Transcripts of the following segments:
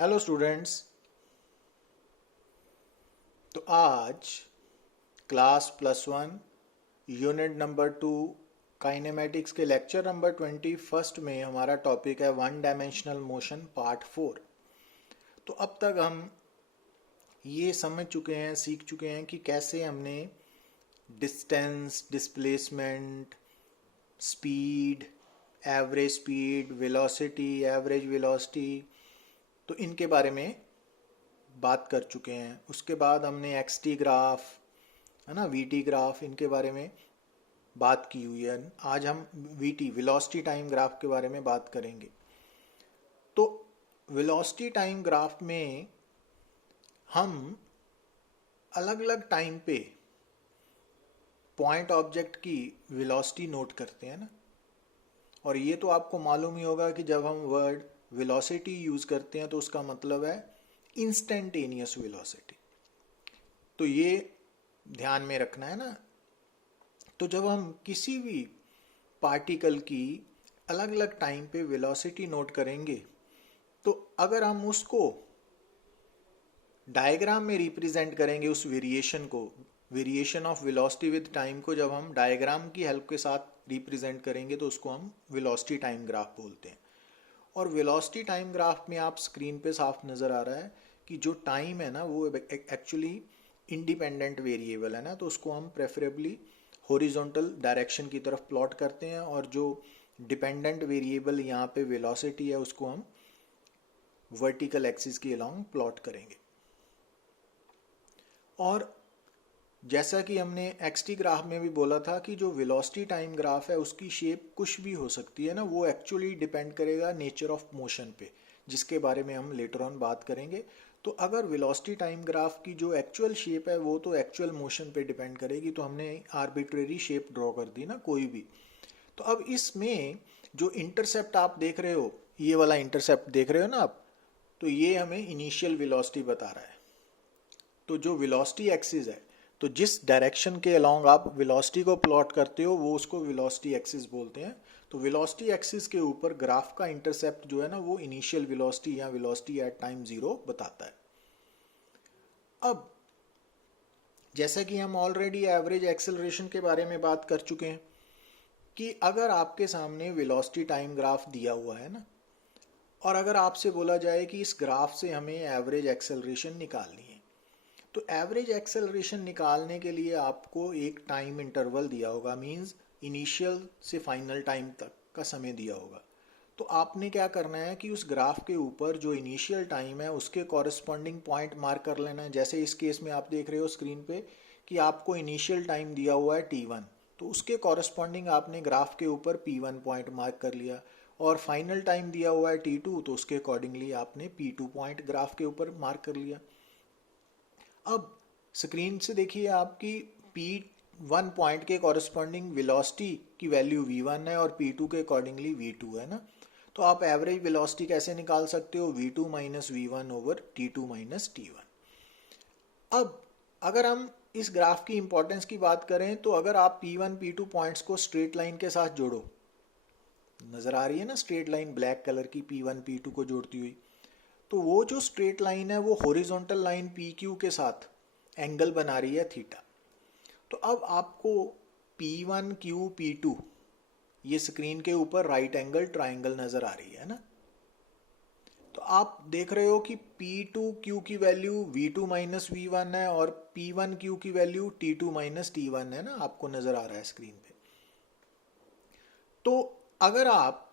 Hello students. तो आज class +1 unit number 2 kinematics के लेक्चर नंबर 21 में हमारा टॉपिक है वन डायमेंशनल मोशन पार्ट 4। तो अब तक हम ये समझ चुके हैं, सीख चुके हैं कि कैसे हमने distance, displacement, speed, average speed, velocity, average velocity, तो इनके बारे में बात कर चुके हैं। उसके बाद हमने एक्सटी ग्राफ, है ना, वीटी ग्राफ, इनके बारे में बात की हुई है। आज हम वीटी वेलोसिटी टाइम ग्राफ के बारे में बात करेंगे। तो वेलोसिटी टाइम ग्राफ में हम अलग अलग टाइम पे पॉइंट ऑब्जेक्ट की वेलोसिटी नोट करते हैं ना। और ये तो आपको मालूम ही होगा कि जब हम वर्ड वेलोसिटी यूज़ करते हैं तो उसका मतलब है इंस्टेंटेनियस वेलोसिटी। तो ये ध्यान में रखना है ना। तो जब हम किसी भी पार्टिकल की अलग अलग टाइम पे वेलोसिटी नोट करेंगे तो अगर हम उसको डायग्राम में रिप्रेजेंट करेंगे, उस वेरिएशन को, variation of velocity with time को जब हम डायग्राम की हेल्प के साथ रिप्रेजेंट करेंगे तो उसको हम वेलोसिटी टाइम ग्राफ बोलते हैं। और वेलोसिटी टाइम ग्राफ में आप स्क्रीन पे साफ नज़र आ रहा है कि जो टाइम है ना वो एक्चुअली इंडिपेंडेंट वेरिएबल है ना, तो उसको हम प्रेफरेबली हॉरिजॉन्टल डायरेक्शन की तरफ प्लॉट करते हैं। और जो डिपेंडेंट वेरिएबल यहाँ पे वेलोसिटी है उसको हम वर्टिकल एक्सिस के अलोंग प्लॉट करेंगे। और जैसा कि हमने एक्सटी ग्राफ में भी बोला था कि जो वेलोसिटी टाइम ग्राफ है उसकी शेप कुछ भी हो सकती है ना, वो एक्चुअली डिपेंड करेगा नेचर ऑफ मोशन पे, जिसके बारे में हम लेटर ऑन बात करेंगे। तो अगर वेलोसिटी टाइम ग्राफ की जो एक्चुअल शेप है वो तो एक्चुअल मोशन पे डिपेंड करेगी, तो हमने आर्बिट्रेरी शेप ड्रॉ कर दी ना कोई भी। तो अब इसमें जो इंटरसेप्ट आप देख रहे हो, ये वाला इंटरसेप्ट देख रहे हो ना आप, तो ये हमें इनिशियल वेलोसिटी बता रहा है। तो जो वेलोसिटी एक्सिस है, तो जिस डायरेक्शन के अलोंग आप वेलोसिटी को प्लॉट करते हो वो उसको वेलोसिटी एक्सिस बोलते हैं। तो वेलोसिटी एक्सिस के ऊपर ग्राफ का इंटरसेप्ट जो है ना वो इनिशियल वेलोसिटी या वेलोसिटी एट टाइम 0 बताता है। अब जैसा कि हम ऑलरेडी एवरेज एक्सेलरेशन के बारे में बात कर चुके हैं कि अगर आपके सामने वेलोसिटी टाइम ग्राफ दिया हुआ है ना, और अगर आपसे बोला जाए कि इस ग्राफ से हमें एवरेज एक्सेलरेशन निकालनी है, तो एवरेज एक्सेलरेशन निकालने के लिए आपको एक टाइम इंटरवल दिया होगा, मींस इनिशियल से फाइनल टाइम तक का समय दिया होगा। तो आपने क्या करना है कि उस ग्राफ के ऊपर जो इनिशियल टाइम है उसके कॉरस्पॉन्डिंग पॉइंट मार्क कर लेना है। जैसे इस केस में आप देख रहे हो स्क्रीन पे कि आपको इनिशियल टाइम दिया हुआ है t1, तो उसके कॉरस्पॉन्डिंग आपने ग्राफ के ऊपर p1 पॉइंट मार्क कर लिया। और फाइनल टाइम दिया हुआ है t2, तो उसके अकॉर्डिंगली आपने p2 पॉइंट ग्राफ के ऊपर मार्क कर लिया। अब स्क्रीन से देखिए आपकी P1 पॉइंट के कॉरस्पॉन्डिंग वेलोसिटी की वैल्यू V1 है और P2 के अकॉर्डिंगली V2 है ना। तो आप एवरेज वेलोसिटी कैसे निकाल सकते हो? V2 minus V1 over T2 minus T1। अब अगर हम इस ग्राफ की इंपॉर्टेंस की बात करें तो अगर आप P1 P2 पॉइंट्स को स्ट्रेट लाइन के साथ जोड़ो, नजर आ रही है ना स्ट्रेट लाइन ब्लैक कलर की P1 P2 को जोड़ती हुई, तो वो जो स्ट्रेट लाइन है वो हॉरिजॉन्टल लाइन पी क्यू के साथ एंगल बना रही है थीटा। तो अब आपको P1 Q P2 ये स्क्रीन के ऊपर राइट एंगल ट्राइंगल नजर आ रही है ना। तो आप देख रहे हो कि P2 Q की वैल्यू V2 माइनस V1 है और P1 Q की वैल्यू T2 माइनस T1 है ना, आपको नजर आ रहा है स्क्रीन पे। तो अगर आप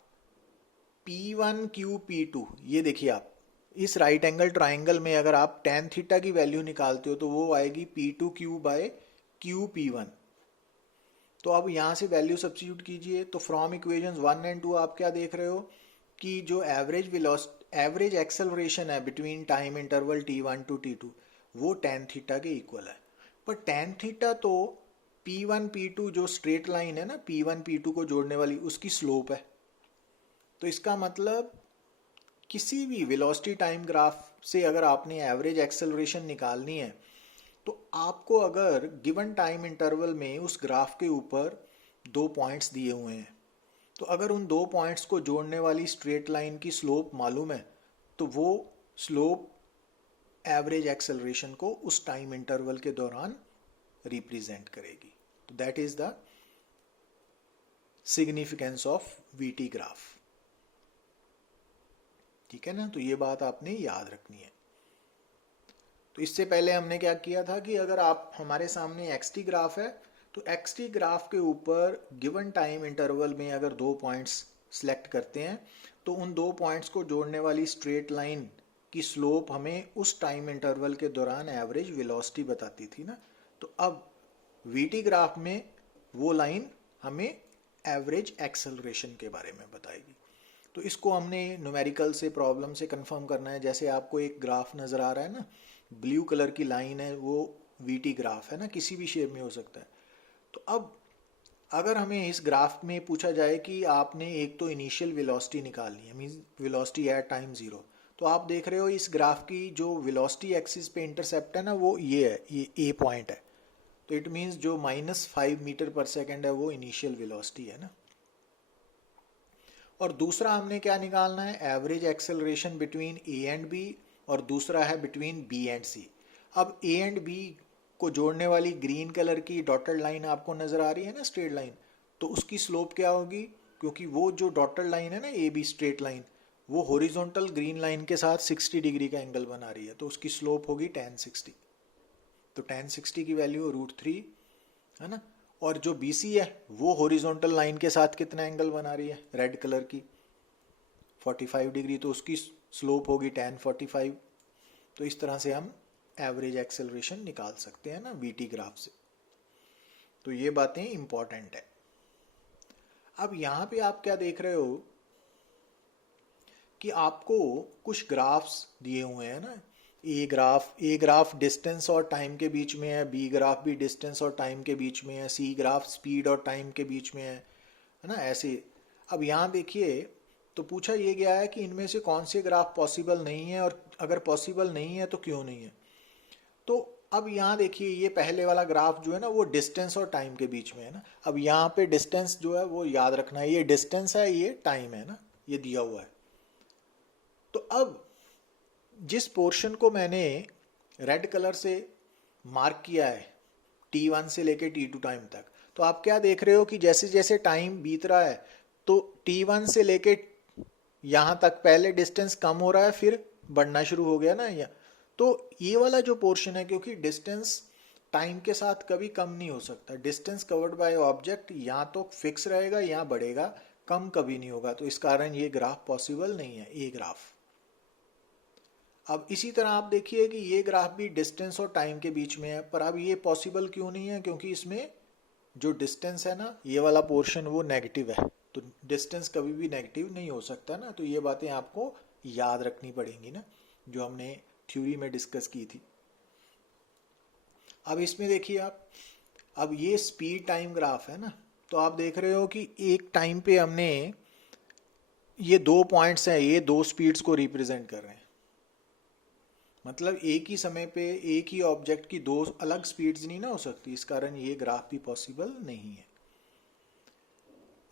P1 Q P2, ये देखिए आप इस राइट एंगल ट्राइंगल में अगर आप tan थीटा की वैल्यू निकालते हो तो वो आएगी P2Q बाय Q P1। तो अब यहाँ से वैल्यू सब्स्टिट्यूट कीजिए, तो फ्रॉम इक्वेशंस 1 एंड 2 आप क्या देख रहे हो कि जो एवरेज एक्सेलरेशन है between time interval T1 to T2 वो tan थीटा के इक्वल है। पर tan थीटा तो P1 P2 जो स्ट्रेट लाइन है ना P1 P2 को जोड़ने वाली, उसकी स्लोप है। तो इसका मतलब किसी भी वेलोसिटी टाइम ग्राफ से अगर आपने एवरेज एक्सेलरेशन निकालनी है तो आपको अगर गिवन टाइम इंटरवल में उस ग्राफ के ऊपर दो पॉइंट्स दिए हुए हैं, तो अगर उन दो पॉइंट्स को जोड़ने वाली स्ट्रेट लाइन की स्लोप मालूम है तो वो स्लोप एवरेज एक्सेलरेशन को उस टाइम इंटरवल के दौरान रिप्रेजेंट करेगी। तो that is the significance of VT graph. ठीक है ना, तो ये बात आपने याद रखनी है। तो इससे पहले हमने क्या किया था कि अगर आप हमारे सामने एक्सटी ग्राफ है तो एक्सटी ग्राफ के ऊपर गिवन टाइम इंटरवल में अगर दो पॉइंट्स सेलेक्ट करते हैं तो उन दो पॉइंट्स को जोड़ने वाली स्ट्रेट लाइन की स्लोप हमें उस टाइम इंटरवल के दौरान एवरेज वेलोसिटी बताती थी ना। तो अब वीटी ग्राफ में वो लाइन हमें एवरेज एक्सेलरेशन के बारे में बताएगी। तो इसको हमने न्यूमेरिकल से प्रॉब्लम से कंफर्म करना है। जैसे आपको एक ग्राफ नज़र आ रहा है ना, ब्लू कलर की लाइन है, वो वीटी ग्राफ है ना, किसी भी शेप में हो सकता है। तो अब अगर हमें इस ग्राफ में पूछा जाए कि आपने एक तो इनिशियल वेलोसिटी निकालनी है, means velocity at time zero, तो आप देख रहे हो इस ग्राफ की जो वेलोसिटी एक्सिस पे इंटरसेप्ट है ना वो ये है, ये ए पॉइंट है। तो इट मीन्स जो -5 मीटर पर सेकेंड है वो इनिशियल वेलोसिटी है ना। और दूसरा हमने क्या निकालना है, average acceleration between A and B, और दूसरा है बिटवीन बी एंड सी। अब ए एंड बी को जोड़ने वाली ग्रीन कलर की डॉटेड लाइन आपको नजर आ रही है ना, स्ट्रेट लाइन, तो उसकी स्लोप क्या होगी, क्योंकि वो जो डॉटेड लाइन है ना ए बी स्ट्रेट लाइन, वो हॉरिजॉन्टल ग्रीन लाइन के साथ 60 डिग्री का एंगल बना रही है, तो उसकी स्लोप होगी tan 60। तो tan 60 की वैल्यू √3 है ना। और जो BC है वो हॉरिजॉन्टल लाइन के साथ कितना एंगल बना रही है, रेड कलर की 45 डिग्री, तो उसकी स्लोप होगी tan 45। तो इस तरह से हम एवरेज एक्सेलरेशन निकाल सकते हैं ना वीटी ग्राफ से। तो ये बातें इंपॉर्टेंट है। अब यहाँ पे आप क्या देख रहे हो कि आपको कुछ ग्राफ्स दिए हुए हैं ना, ए ग्राफ डिस्टेंस और टाइम के बीच में है, बी ग्राफ भी डिस्टेंस और टाइम के बीच में है, सी ग्राफ स्पीड और टाइम के बीच में है ना, ऐसे। अब यहाँ देखिए, तो पूछा ये गया है कि इनमें से कौन से ग्राफ पॉसिबल नहीं है, और अगर पॉसिबल नहीं है तो क्यों नहीं है। तो अब यहाँ देखिए, ये पहले वाला ग्राफ जो है ना वो डिस्टेंस और टाइम के बीच में है ना। अब यहाँ पे डिस्टेंस जो है वो याद रखना है, ये डिस्टेंस है, ये टाइम है ना, ये दिया हुआ है। तो अब जिस पोर्शन को मैंने रेड कलर से मार्क किया है T1 से लेके T2 टाइम तक, तो आप क्या देख रहे हो कि जैसे जैसे टाइम बीत रहा है तो T1 से लेके यहाँ तक पहले डिस्टेंस कम हो रहा है, फिर बढ़ना शुरू हो गया ना। या तो ये वाला जो पोर्शन है, क्योंकि डिस्टेंस टाइम के साथ कभी कम नहीं हो सकता, डिस्टेंस कवर्ड बाय ऑब्जेक्ट या तो फिक्स रहेगा या बढ़ेगा, कम कभी नहीं होगा। तो इस कारण ये ग्राफ पॉसिबल नहीं है, ये ग्राफ। अब इसी तरह आप देखिए कि ये ग्राफ भी डिस्टेंस और टाइम के बीच में है, पर अब ये पॉसिबल क्यों नहीं है, क्योंकि इसमें जो डिस्टेंस है ना, ये वाला पोर्शन वो नेगेटिव है, तो डिस्टेंस कभी भी नेगेटिव नहीं हो सकता ना। तो ये बातें आपको याद रखनी पड़ेंगी ना, जो हमने थ्योरी में डिस्कस की थी। अब इसमें देखिए आप, अब ये स्पीड टाइम ग्राफ है ना, तो आप देख रहे हो कि एक टाइम पे हमने ये दो पॉइंट्स हैं, ये दो स्पीड्स को रिप्रेजेंट कर रहे हैं। मतलब एक ही समय पे एक ही ऑब्जेक्ट की दो अलग स्पीड्स नहीं ना हो सकती, इस कारण ये ग्राफ भी पॉसिबल नहीं है।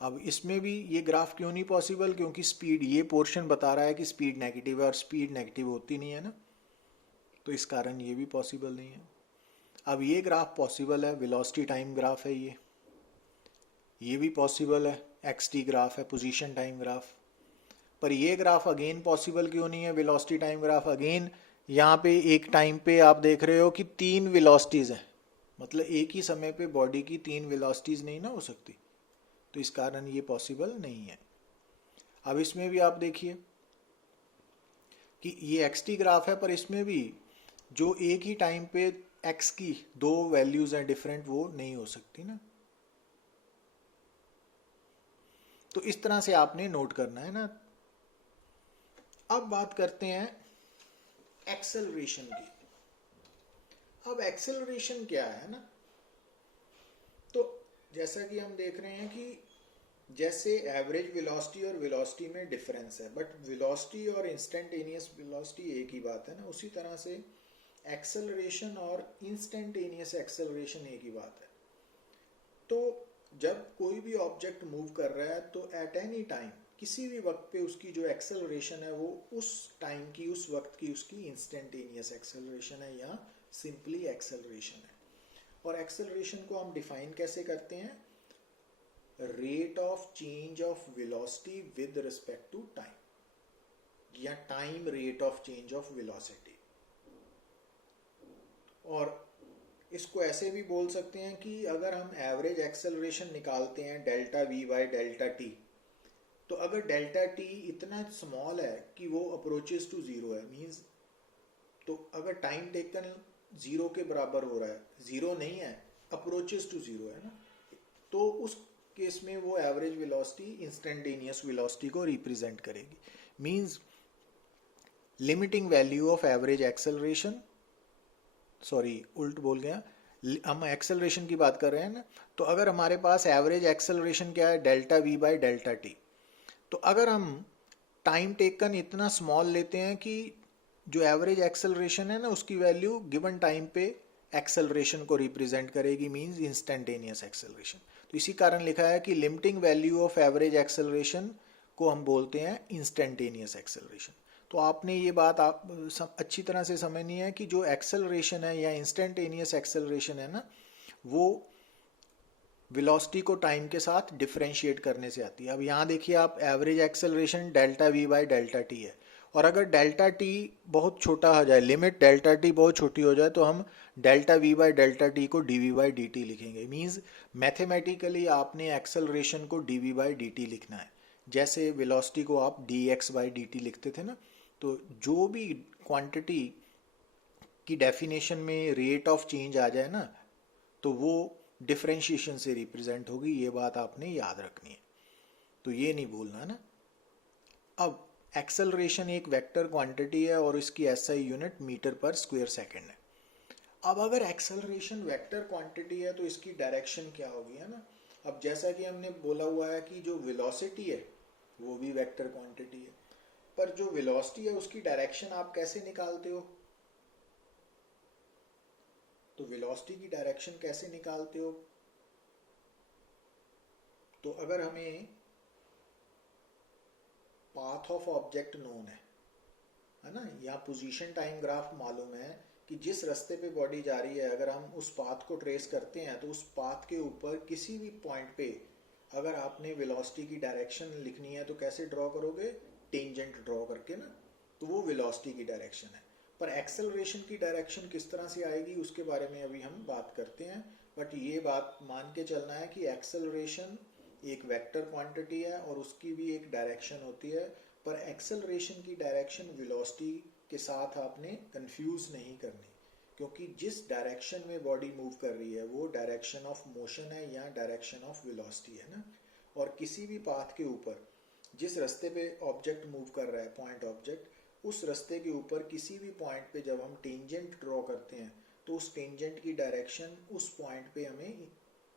अब इसमें भी ये ग्राफ क्यों नहीं पॉसिबल, क्योंकि स्पीड, ये पोर्शन बता रहा है कि स्पीड नेगेटिव है, और स्पीड नेगेटिव होती नहीं है ना, तो इस कारण ये भी पॉसिबल नहीं है। अब ये ग्राफ पॉसिबल है, वेलोसिटी टाइम ग्राफ है ये भी पॉसिबल है, एक्सटी ग्राफ है, पोजीशन टाइम ग्राफ। पर ये ग्राफ अगेन पॉसिबल क्यों नहीं है, वेलोसिटी टाइम ग्राफ। अगेन यहाँ पे एक टाइम पे आप देख रहे हो कि 3 वेलोसिटीज हैं, मतलब एक ही समय पे बॉडी की 3 वेलोसिटीज नहीं ना हो सकती, तो इस कारण ये पॉसिबल नहीं है। अब इसमें भी आप देखिए कि ये एक्सटी ग्राफ है, पर इसमें भी जो एक ही टाइम पे एक्स की दो वैल्यूज हैं डिफरेंट, वो नहीं हो सकती ना। तो इस तरह से आपने नोट करना है ना। अब बात करते हैं एक्सेलरेशन की। अब एक्सेलरेशन क्या है ना, तो जैसा कि हम देख रहे हैं कि जैसे एवरेज वेलोसिटी और वेलोसिटी में डिफरेंस है, बट वेलोसिटी और इंस्टेंटेनियस वेलोसिटी एक ही बात है ना, उसी तरह से एक्सेलरेशन और इंस्टेंटेनियस एक्सेलरेशन एक ही बात है। तो जब कोई भी ऑब्जेक्ट मूव कर रहा है तो एट एनी टाइम किसी भी वक्त पे उसकी जो एक्सेलरेशन है वो उस टाइम की, उस वक्त की उसकी इंस्टेंटेनियस एक्सेलरेशन है या सिंपली एक्सेलरेशन है। और एक्सेलरेशन को हम डिफाइन कैसे करते हैं? Rate of change of velocity with respect to time या time rate of change of velocity. और इसको ऐसे भी बोल सकते हैं कि अगर हम एवरेज एक्सेलरेशन निकालते हैं delta V by delta T, तो अगर डेल्टा टी इतना स्मॉल है कि वो अप्रोचेस टू जीरो है, मींस तो अगर टाइम टेकन जीरो के बराबर हो रहा है, जीरो नहीं है, अप्रोचेस टू जीरो है ना, तो उस केस में वो एवरेज वेलोसिटी इंस्टेंटेनियस वेलोसिटी को रिप्रेजेंट करेगी। Means limiting value of average acceleration, sorry उल्ट बोल गया, हम एक्सेलरेशन की बात कर रहे हैं ना, तो अगर हमारे पास एवरेज एक्सेलरेशन क्या है? Delta V by delta T. तो अगर हम टाइम टेकन इतना स्मॉल लेते हैं कि जो एवरेज एक्सेलरेशन है ना उसकी वैल्यू गिवन टाइम पे एक्सेलरेशन को रिप्रेजेंट करेगी, मींस इंस्टेंटेनियस एक्सेलरेशन। तो इसी कारण लिखा है कि limiting value of average acceleration को हम बोलते हैं इंस्टेंटेनियस एक्सेलरेशन। तो आपने ये बात अच्छी तरह से समझनी है कि जो एक्सेलरेशन है या इंस्टेंटेनियस एक्सेलरेशन है ना, वो वेलोसिटी को टाइम के साथ डिफरेंशिएट करने से आती है। अब यहाँ देखिए आप, average acceleration delta V by delta T है, और अगर डेल्टा टी बहुत छोटा हो जाए, लिमिट डेल्टा टी बहुत छोटी हो जाए, तो हम delta V by delta T को D V by D T लिखेंगे। मीन्स मैथमेटिकली आपने एक्सेलरेशन को D V by D T लिखना है, जैसे वेलोसिटी को आप D X by D T लिखते थे ना। तो जो भी क्वांटिटी की डेफिनेशन में रेट ऑफ चेंज आ जाए ना, तो वो डिफरेंशिएशन से रिप्रेजेंट होगी। ये बात आपने याद रखनी है, तो ये नहीं भूलना है ना। अब एक्सेलरेशन एक वेक्टर क्वांटिटी है और इसकी एसआई यूनिट मीटर पर स्क्वायर सेकंड है। अब अगर एक्सेलरेशन वेक्टर क्वांटिटी है तो इसकी डायरेक्शन क्या होगी, है ना। अब जैसा कि हमने बोला हुआ है कि जो वेलोसिटी है वो भी वेक्टर क्वांटिटी है, पर जो वेलोसिटी है उसकी डायरेक्शन आप कैसे निकालते हो? तो वेलोसिटी की डायरेक्शन कैसे निकालते हो? तो अगर हमें पाथ ऑफ ऑब्जेक्ट नोन है ना, या पोजीशन टाइम ग्राफ मालूम है कि जिस रास्ते पे बॉडी जा रही है, अगर हम उस पाथ को ट्रेस करते हैं तो उस पाथ के ऊपर किसी भी पॉइंट पे अगर आपने वेलोसिटी की डायरेक्शन लिखनी है तो कैसे ड्रॉ करोगे? टेंजेंट ड्रॉ करके ना, तो वो वेलोसिटी की डायरेक्शन है। पर एक्सेलरेशन की डायरेक्शन किस तरह से आएगी उसके बारे में अभी हम बात करते हैं, बट ये बात मान के चलना है कि एक्सेलरेशन एक वेक्टर क्वांटिटी है और उसकी भी एक डायरेक्शन होती है, पर एक्सेलरेशन की डायरेक्शन वेलोसिटी के साथ आपने कंफ्यूज नहीं करनी, क्योंकि जिस डायरेक्शन में बॉडी मूव कर रही है वो डायरेक्शन ऑफ मोशन है या डायरेक्शन ऑफ वेलोसिटी है ना। और किसी भी पाथ के ऊपर जिस रास्ते पे ऑब्जेक्ट मूव कर रहा है, पॉइंट ऑब्जेक्ट, उस रास्ते के ऊपर किसी भी पॉइंट पे जब हम टेंजेंट ड्रॉ करते हैं तो उस टेंजेंट की डायरेक्शन उस पॉइंट पे हमें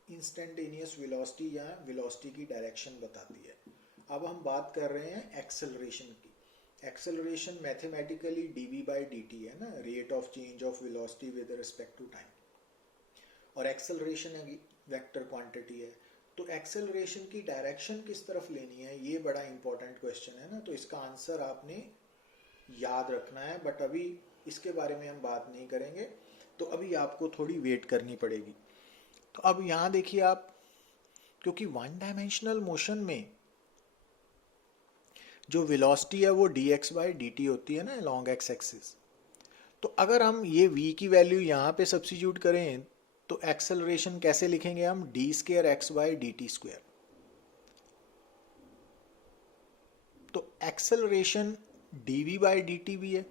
इंस्टेंटेनियस वेलोसिटी या वेलोसिटी की डायरेक्शन बताती है। अब हम बात कर रहे हैं एक्सेलरेशन की। Acceleration mathematically dv by dt है ना, rate of change of velocity with respect to time, और एक्सेलरेशन वेक्टर क्वांटिटी है। तो एक्सेलरेशन की डायरेक्शन किस तरफ लेनी है, ये बड़ा इंपॉर्टेंट क्वेश्चन है ना। तो इसका आंसर आपने याद रखना है, बट अभी इसके बारे में हम बात नहीं करेंगे, तो अभी आपको थोड़ी वेट करनी पड़ेगी। तो अब यहाँ देखिए आप, क्योंकि वन डायमेंशनल मोशन में जो वेलोसिटी है वो dx बाई dt होती है ना लॉन्ग एक्स एक्सिस, तो अगर हम ये v की वैल्यू यहाँ पे सब्स्टिट्यूट करें तो एक्सेलरेशन कैसे लिखेंगे हम? D square x by D t square. तो एक्सेलरेशन dv बाई dt भी है,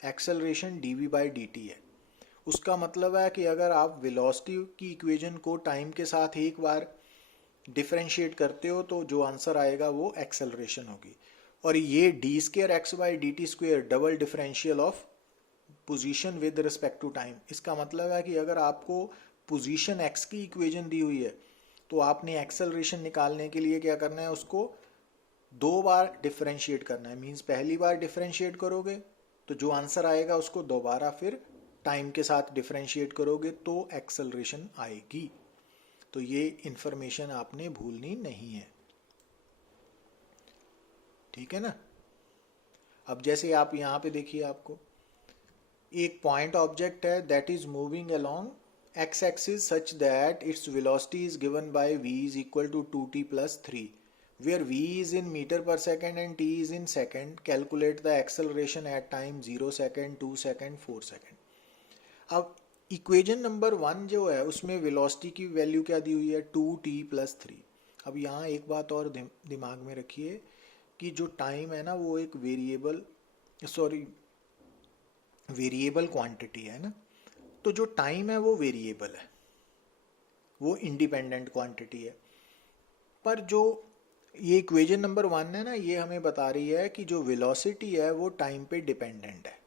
एक्सेलरेशन dv बाई dt है। उसका मतलब है कि अगर आप वेलोसिटी की इक्वेशन को टाइम के साथ एक बार डिफरेंशिएट करते हो तो जो आंसर आएगा वो एक्सेलरेशन होगी। और ये d square x by D t square double differential of position with respect to time. इसका मतलब है कि अगर आपको पोजीशन एक्स की इक्वेशन दी हुई है तो आपने एक्सेलरेशन निकालने के लिए क्या करना है, उसको दो बार डिफरेंशिएट करना है। मीन्स पहली बार डिफरेंशिएट करोगे तो जो आंसर आएगा उसको दोबारा फिर टाइम के साथ डिफरेंशिएट करोगे तो एक्सेलरेशन आएगी। तो ये इंफॉर्मेशन आपने भूलनी नहीं है। ठीक है ना। अब जैसे आप यहाँ पे देखिए, आपको एक पॉइंट ऑब्जेक्ट है that is moving along x axis such that its velocity is given by v is equal to 2t plus 3, where v is in meter per second and t is in second. Calculate the acceleration at time 0 second, 2 second, 4 second. अब equation number 1 जो है उसमें velocity की value क्या दी हुई है, 2t plus 3। अब यहाँ एक बात और दिमाग में रखिए कि जो टाइम है ना वो एक वेरिएबल क्वांटिटी है ना। तो जो टाइम है वो वेरिएबल है, वो इंडिपेंडेंट क्वांटिटी है। पर जो ये इक्वेशन नंबर 1 है ना, ये हमें बता रही है कि जो वेलोसिटी है वो टाइम पे डिपेंडेंट है।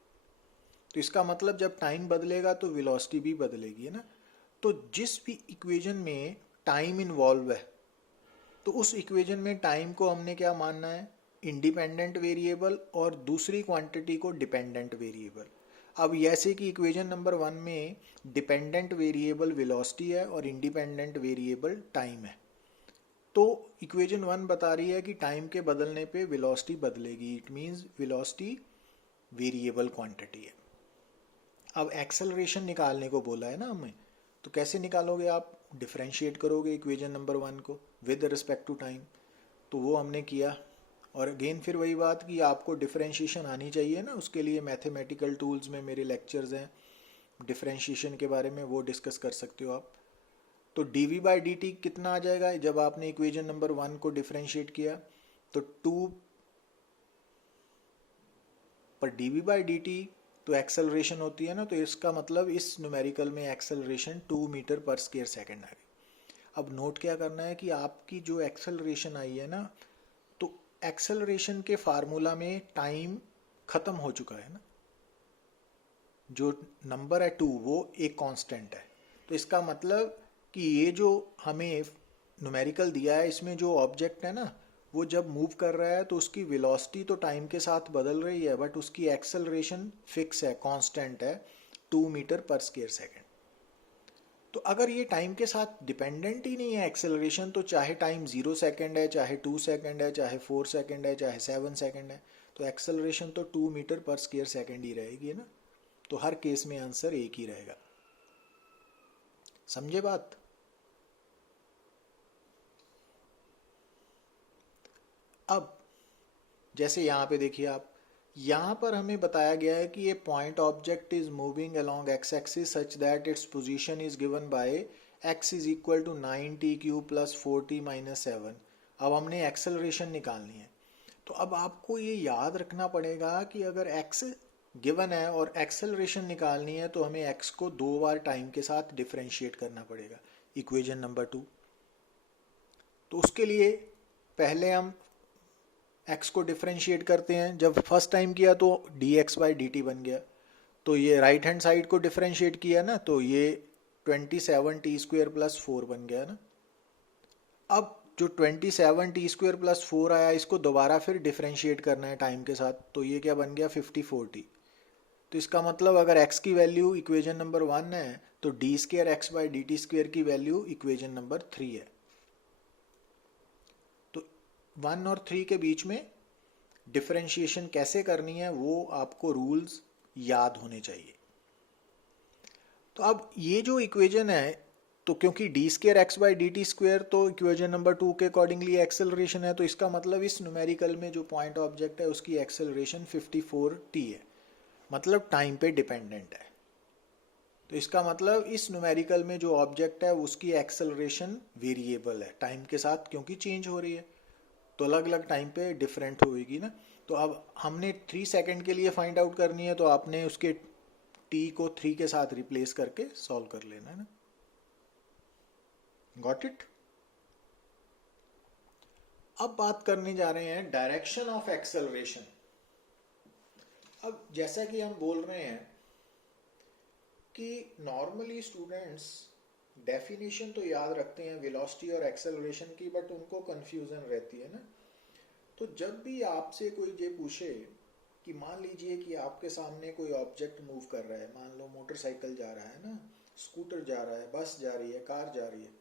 तो इसका मतलब जब टाइम बदलेगा तो वेलोसिटी भी बदलेगी, है ना। तो जिस भी इक्वेशन में टाइम इन्वॉल्व है तो उस इक्वेशन में टाइम को हमने क्या मानना है, इंडिपेंडेंट वेरिएबल, और दूसरी क्वांटिटी को डिपेंडेंट वेरिएबल। अब ऐसे कि इक्वेशन नंबर 1 में डिपेंडेंट वेरिएबल वेलोसिटी है और इंडिपेंडेंट वेरिएबल टाइम है। तो इक्वेशन 1 बता रही है कि टाइम के बदलने पे वेलोसिटी बदलेगी, it means velocity variable quantity है। अब एक्सेलरेशन निकालने को बोला है ना हमें, तो कैसे निकालोगे आप, डिफरेंशिएट करोगे इक्वेशन नंबर 1 को विद रिस्पेक्ट टू टाइम। तो वो हमने किया। और अगेन फिर वही बात कि आपको डिफरेंशिएशन आनी चाहिए ना, उसके लिए मैथमेटिकल टूल्स में मेरे लेक्चर्स हैं डिफरेंशिएशन के बारे में, वो डिस्कस कर सकते हो आप। तो dv बाई डी टी कितना आ जाएगा जब आपने इक्वेशन नंबर 1 को डिफरेंशिएट किया, तो 2 पर dv बाई डी टी तो एक्सेलरेशन होती है ना, तो इसका मतलब इस न्यूमेरिकल में एक्सेलरेशन 2 मीटर पर स्क्वायर सेकंड आ गई। अब नोट क्या करना है कि आपकी जो एक्सेलरेशन आई है ना, तो एक्सेलरेशन के फार्मूला में टाइम खत्म हो चुका है ना, जो नंबर है 2 वो एक कांस्टेंट है। तो इसका मतलब कि ये जो हमें न्यूमेरिकल दिया है इसमें जो ऑब्जेक्ट है ना, वो जब मूव कर रहा है तो उसकी वेलोसिटी तो टाइम के साथ बदल रही है, बट उसकी एक्सेलरेशन फिक्स है, कांस्टेंट है, 2 मीटर पर स्क्वायर सेकंड। तो अगर ये टाइम के साथ डिपेंडेंट ही नहीं है एक्सेलरेशन, तो चाहे टाइम 0 सेकंड है, चाहे 2 सेकंड है, चाहे 4 सेकंड है, चाहे 7 सेकंड है, तो एक्सेलरेशन तो 2 मीटर पर स्क्वायर सेकंड ही रहेगी ना। तो हर केस में आंसर एक ही रहेगा। समझे बात। अब जैसे यहाँ पे देखिए आप, यहाँ पर हमें बताया गया है कि ये point object is moving along x axis such that its position is given by x is equal to 9t³ plus 4t minus 7। अब हमने एक्सेलरेशन निकालनी है। तो अब आपको ये याद रखना पड़ेगा कि अगर एक्स गिवन है और एक्सेलरेशन निकालनी है तो हमें एक्स को 2 बार टाइम के साथ डिफरेंशिएट करना पड़ेगा, इक्वेशन नंबर 2। तो उसके लिए पहले हम x को डिफरेंशिएट करते हैं। जब फर्स्ट टाइम किया तो dx बाई डी टी बन गया। तो ये राइट हैंड साइड को डिफरेंशिएट किया ना, तो ये 27t² प्लस 4 बन गया ना। अब जो 27t² प्लस 4 आया, इसको दोबारा फिर डिफरेंशिएट करना है टाइम के साथ, तो ये क्या बन गया 54t। तो इसका मतलब अगर x की वैल्यू इक्वेशन नंबर 1 है तो d² x by D T square की वैल्यू इक्वेशन नंबर 3 है। 1 और 3 के बीच में डिफरेंशिएशन कैसे करनी है वो आपको रूल्स याद होने चाहिए। तो अब ये जो इक्वेशन है, तो क्योंकि d² x by D T square तो इक्वेशन नंबर 2 के अकॉर्डिंगली एक्सेलरेशन है, तो इसका मतलब इस न्यूमेरिकल में जो पॉइंट ऑब्जेक्ट है उसकी एक्सेलरेशन 54t है, मतलब टाइम पे डिपेंडेंट है। तो इसका मतलब इस न्यूमेरिकल में जो ऑब्जेक्ट है उसकी एक्सेलरेशन वेरिएबल है टाइम के साथ, क्योंकि चेंज हो रही है, तो अलग अलग टाइम पे डिफरेंट होगी ना। तो अब हमने 3 सेकंड के लिए फाइंड आउट करनी है, तो आपने उसके t को 3 के साथ रिप्लेस करके सॉल्व कर लेना है ना। Got it. अब बात करने जा रहे हैं डायरेक्शन ऑफ एक्सेलरेशन। अब जैसा कि हम बोल रहे हैं कि नॉर्मली स्टूडेंट्स डेफिनेशन तो याद रखते हैं वेलोसिटी और एक्सेलरेशन की, बट उनको कंफ्यूजन रहती है ना। तो जब भी आपसे कोई ये पूछे कि मान लीजिए कि आपके सामने कोई ऑब्जेक्ट मूव कर रहा है, मान लो मोटरसाइकिल जा रहा है ना, स्कूटर जा रहा है, बस जा रही है, कार जा रही है,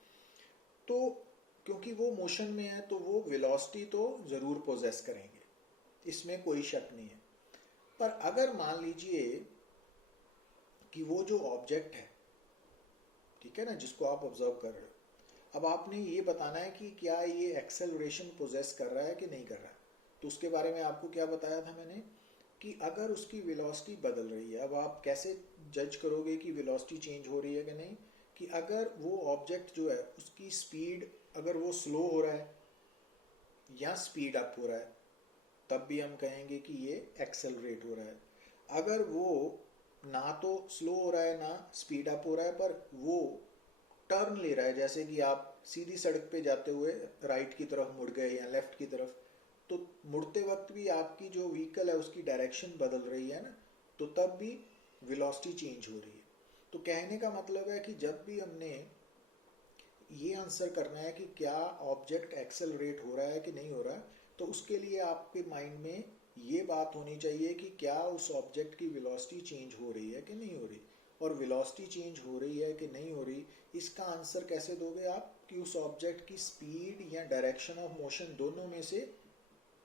तो क्योंकि वो मोशन में है तो वो वेलोसिटी तो ज़रूर पोजेस करेंगे, इसमें कोई शक नहीं है। पर अगर मान लीजिए कि वो जो ऑब्जेक्ट है, ठीक है ना, जिसको आप ऑब्जर्व कर रहे हो, अब आपने ये बताना है कि क्या ये एक्सेलरेशन पोजेस कर रहा है कि नहीं कर रहा है। तो उसके बारे में आपको क्या बताया था मैंने कि अगर उसकी वेलोसिटी बदल रही है, अब आप कैसे जज करोगे कि वेलोसिटी चेंज हो रही है कि नहीं, कि अगर वो ऑब्जेक्ट जो है उसकी स्पीड अगर वो स्लो हो रहा है या स्पीड अप हो रहा है, तब भी हम कहेंगे कि ये एक्सेलरेट हो रहा है। अगर वो ना तो स्लो हो रहा है ना स्पीड अप हो रहा है, पर वो टर्न ले रहा है, जैसे कि आप सीधी सड़क पे जाते हुए राइट की तरफ मुड़ गए या लेफ्ट की तरफ, तो मुड़ते वक्त भी आपकी जो व्हीकल है उसकी डायरेक्शन बदल रही है ना, तो तब भी वेलोसिटी चेंज हो रही है। तो कहने का मतलब है कि जब भी हमने ये आंसर करना है कि क्या ऑब्जेक्ट एक्सेलरेट हो रहा है कि नहीं हो रहा, तो उसके लिए आपके माइंड में ये बात होनी चाहिए कि क्या उस ऑब्जेक्ट की वेलोसिटी चेंज हो रही है कि नहीं हो रही। और वेलोसिटी चेंज हो रही है कि नहीं हो रही, इसका आंसर कैसे दोगे आप, कि उस ऑब्जेक्ट की स्पीड या डायरेक्शन ऑफ मोशन दोनों में से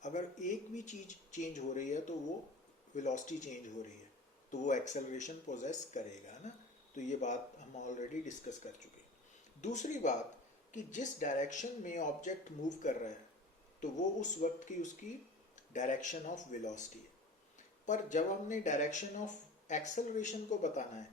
अगर एक भी चीज चेंज हो रही है तो वो वेलोसिटी चेंज हो रही है, तो वो एक्सेलरेशन पोजेस करेगा ना। तो ये बात हम ऑलरेडी डिस्कस कर चुके हैं। दूसरी बात कि जिस डायरेक्शन में ऑब्जेक्ट मूव कर रहा है तो वो उस वक्त की उसकी डायरेक्शन ऑफ वेलोसिटी है। पर जब हमने डायरेक्शन ऑफ एक्सेलरेशन को बताना है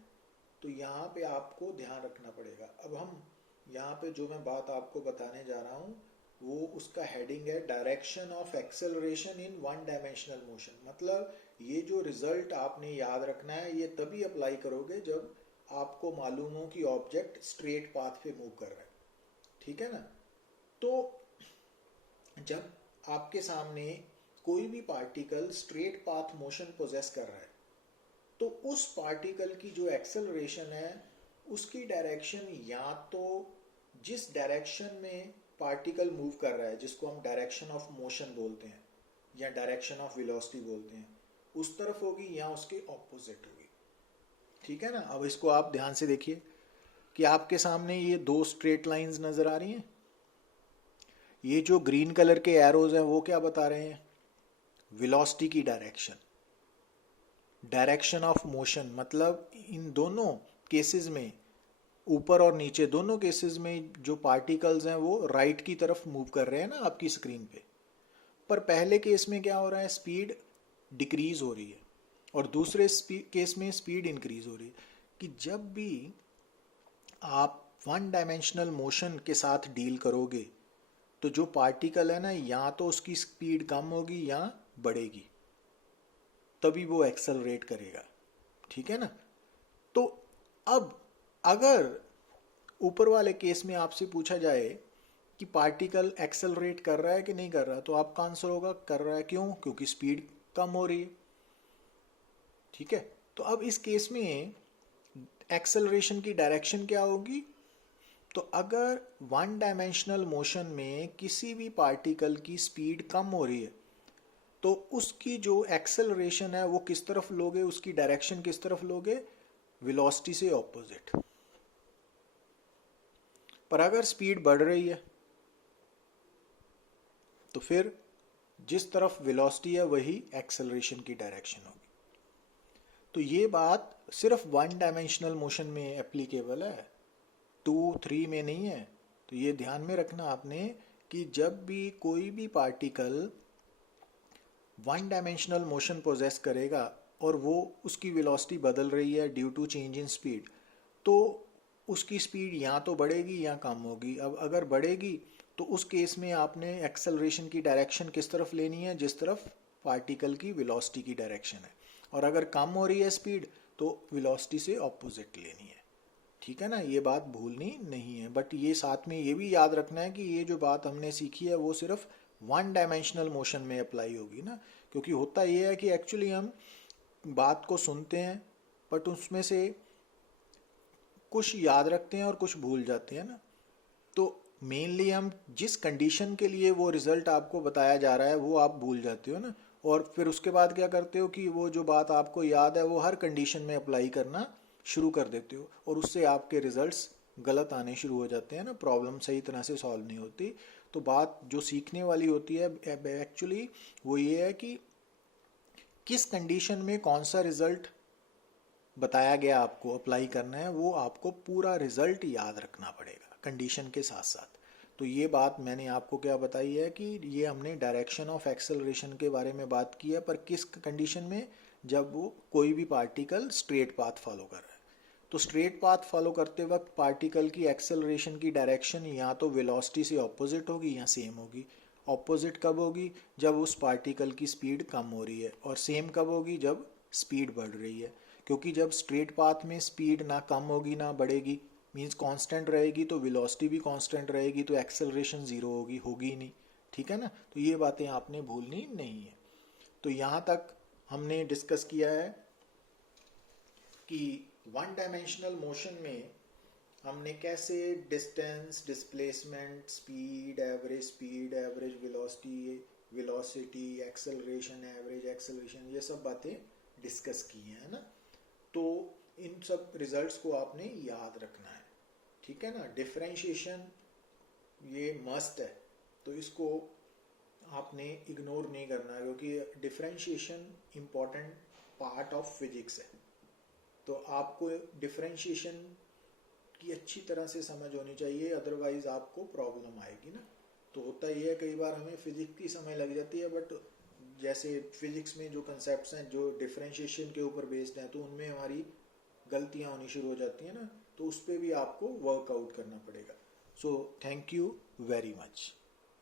तो यहाँ पे आपको ध्यान रखना पड़ेगा। अब हम यहाँ पे जो मैं बात आपको बताने जा रहा हूँ वो उसका हेडिंग है direction of acceleration in one dimensional motion. मतलब ये जो रिजल्ट आपने याद रखना है ये तभी अप्लाई करोगे जब आपको मालूम हो कि ऑब्जेक्ट स्ट्रेट पाथ पे मूव कर रहा है, ठीक है ना। तो जब आपके सामने कोई भी particle straight path motion poses कर रहा है तो उस पार्टिकल की जो एक्सेलरेशन है उसकी डायरेक्शन या तो जिस डायरेक्शन में पार्टिकल मूव कर रहा है, जिसको हम डायरेक्शन ऑफ मोशन बोलते हैं या डायरेक्शन ऑफ वेलोसिटी बोलते हैं, उस तरफ होगी या उसके ऑपोजिट होगी, ठीक है ना। अब इसको आप ध्यान से देखिए कि आपके सामने ये दो स्ट्रेट लाइंस नजर आ रही हैं। ये जो ग्रीन कलर के एरोज हैं वो क्या बता रहे हैं, वेलोसिटी की डायरेक्शन, डायरेक्शन ऑफ मोशन। मतलब इन दोनों केसेस में, ऊपर और नीचे दोनों केसेस में जो पार्टिकल्स हैं वो राइट की तरफ मूव कर रहे हैं ना आपकी स्क्रीन पे। पर पहले केस में क्या हो रहा है, स्पीड डिक्रीज हो रही है, और दूसरे केस में स्पीड इंक्रीज हो रही है। कि जब भी आप वन डायमेंशनल मोशन के साथ डील करोगे तो जो पार्टिकल है ना या तो उसकी स्पीड कम होगी या बढ़ेगी, तभी वो एक्सेलरेट करेगा, ठीक है ना। तो अब अगर ऊपर वाले केस में आपसे पूछा जाए कि पार्टिकल एक्सेलरेट कर रहा है कि नहीं कर रहा, तो आपका आंसर होगा कर रहा है। क्यों, क्योंकि स्पीड कम हो रही है, ठीक है। तो अब इस केस में एक्सेलरेशन की डायरेक्शन क्या होगी, तो अगर वन डायमेंशनल मोशन में किसी भी पार्टिकल की स्पीड कम हो रही है तो उसकी जो एक्सेलरेशन है वो किस तरफ लोगे, उसकी डायरेक्शन किस तरफ लोगे, वेलोसिटी से ऑपोजिट। पर अगर स्पीड बढ़ रही है तो फिर जिस तरफ वेलोसिटी है वही एक्सेलरेशन की डायरेक्शन होगी। तो ये बात सिर्फ वन डायमेंशनल मोशन में एप्लीकेबल है, 2, 3 में नहीं है। तो ये ध्यान में रखना आपने कि जब भी कोई भी particle one dimensional motion poses करेगा और वो उसकी वेलोसिटी बदल रही है due to change in speed, तो उसकी स्पीड या तो बढ़ेगी या कम होगी। अब अगर बढ़ेगी तो उस केस में आपने एक्सेलरेशन की डायरेक्शन किस तरफ लेनी है, जिस तरफ पार्टिकल की वेलोसिटी की डायरेक्शन है। और अगर कम हो रही है स्पीड तो वेलोसिटी से ऑपोजिट लेनी है, ठीक है ना। ये बात भूलनी नहीं है। बट ये साथ में ये भी याद रखना है कि ये जो बात हमने सीखी है वो सिर्फ वन डायमेंशनल मोशन में अप्लाई होगी ना। क्योंकि होता ये है कि एक्चुअली हम बात को सुनते हैं बट उसमें से कुछ याद रखते हैं और कुछ भूल जाते हैं ना। तो मेनली हम जिस कंडीशन के लिए वो रिजल्ट आपको बताया जा रहा है वो आप भूल जाते हो ना, और फिर उसके बाद क्या करते हो कि वो जो बात आपको याद है वो हर कंडीशन में अप्लाई करना शुरू कर देते हो, और उससे आपके रिजल्ट्स गलत आने शुरू हो जाते हैं ना, प्रॉब्लम सही तरह से सॉल्व नहीं होती। तो बात जो सीखने वाली होती है एक्चुअली वो ये है कि किस कंडीशन में कौन सा रिजल्ट बताया गया आपको अप्लाई करना है, वो आपको पूरा रिजल्ट याद रखना पड़ेगा कंडीशन के साथ साथ। तो ये बात मैंने आपको क्या बताई है कि ये हमने डायरेक्शन ऑफ एक्सेलरेशन के बारे में बात की है, पर किस कंडीशन में, जब वो कोई भी पार्टिकल स्ट्रेट पाथ फॉलो कर रहा है। तो स्ट्रेट पाथ फॉलो करते वक्त पार्टिकल की एक्सेलरेशन की डायरेक्शन या तो वेलोसिटी से ऑपोजिट होगी या सेम होगी। ऑपोजिट कब होगी, जब उस पार्टिकल की स्पीड कम हो रही है, और सेम कब होगी, जब स्पीड बढ़ रही है। क्योंकि जब स्ट्रेट पाथ में स्पीड ना कम होगी ना बढ़ेगी, मीन्स कांस्टेंट रहेगी, तो वेलोसिटी भी कांस्टेंट रहेगी, तो एक्सेलरेशन ज़ीरो होगी, होगी ही नहीं। ठीक है ना, तो ये बातें आपने भूलनी नहीं है। तो यहाँ तक हमने डिस्कस किया है कि वन डायमेंशनल मोशन में हमने कैसे distance, displacement, speed, average velocity, acceleration, average acceleration, ये सब बातें डिस्कस की है ना। तो इन सब रिजल्ट्स को आपने याद रखना है, ठीक है ना। डिफरेंशिएशन ये मस्ट है, तो इसको आपने इग्नोर नहीं करना, क्योंकि differentiation important part of physics है। तो आपको डिफरेंशिएशन की अच्छी तरह से समझ होनी चाहिए, अदरवाइज आपको प्रॉब्लम आएगी ना। तो होता ही है, कई बार हमें फिजिक्स की समय लग जाती है, बट जैसे फिजिक्स में जो कंसेप्ट्स हैं जो डिफरेंशिएशन के ऊपर बेस्ड हैं, तो उनमें हमारी गलतियां होनी शुरू हो जाती हैं ना, तो उस पर भी आपको वर्कआउट करना पड़ेगा। So thank you very much.